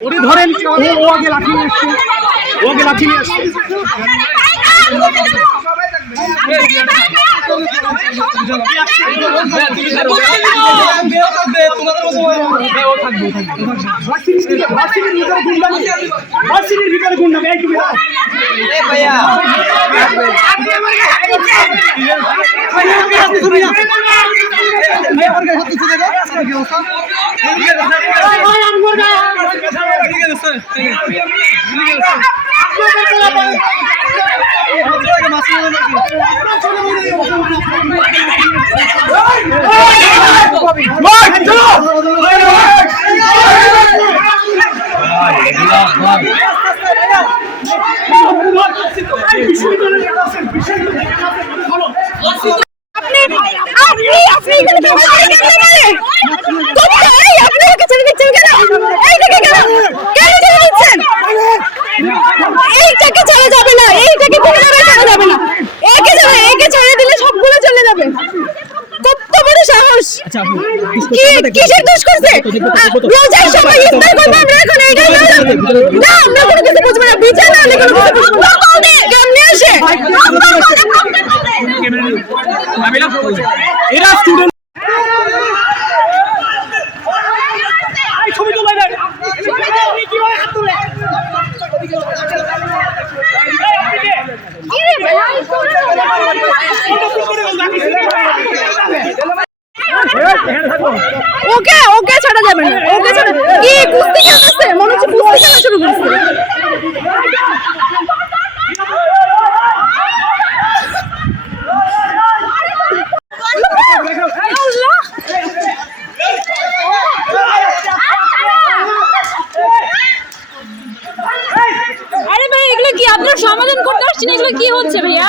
ওরে ধরেন ও আগে লাঠি নিয়ে এসছে ও আগে লাঠি নিয়ে এসছে ভার্সিটির আপনি আপনি ওকে ছেড়ে দিচ্ছেন কেন এইটাকে কেন কেন ছেড়ে দিচ্ছেন এইটাকে ছেড়ে যাবে না এইটাকে কোনোভাবে ছেড়ে যাবে না একে ছেড়ে একে ছেড়ে দিলে সবগুলো চলে যাবে কত সাহস কি কিসের দোষ করছে রোজার সময় ইফতার করব আমরা এখন এটা না না আমরা কোনো কিছু বুঝব না বিচার না কোনো কিছু কেমনে আসে এরা স্টুডেন্ট ওকে ওকে ছাড়া যাবে না, ওকে ছাড়া কি, কুস্তি খেলতেছে মনে হচ্ছে কুস্তি খেলা শুরু করছে। কি আপনার সমাধান করতে আসছেন এগুলো কি হচ্ছে ভাইয়া?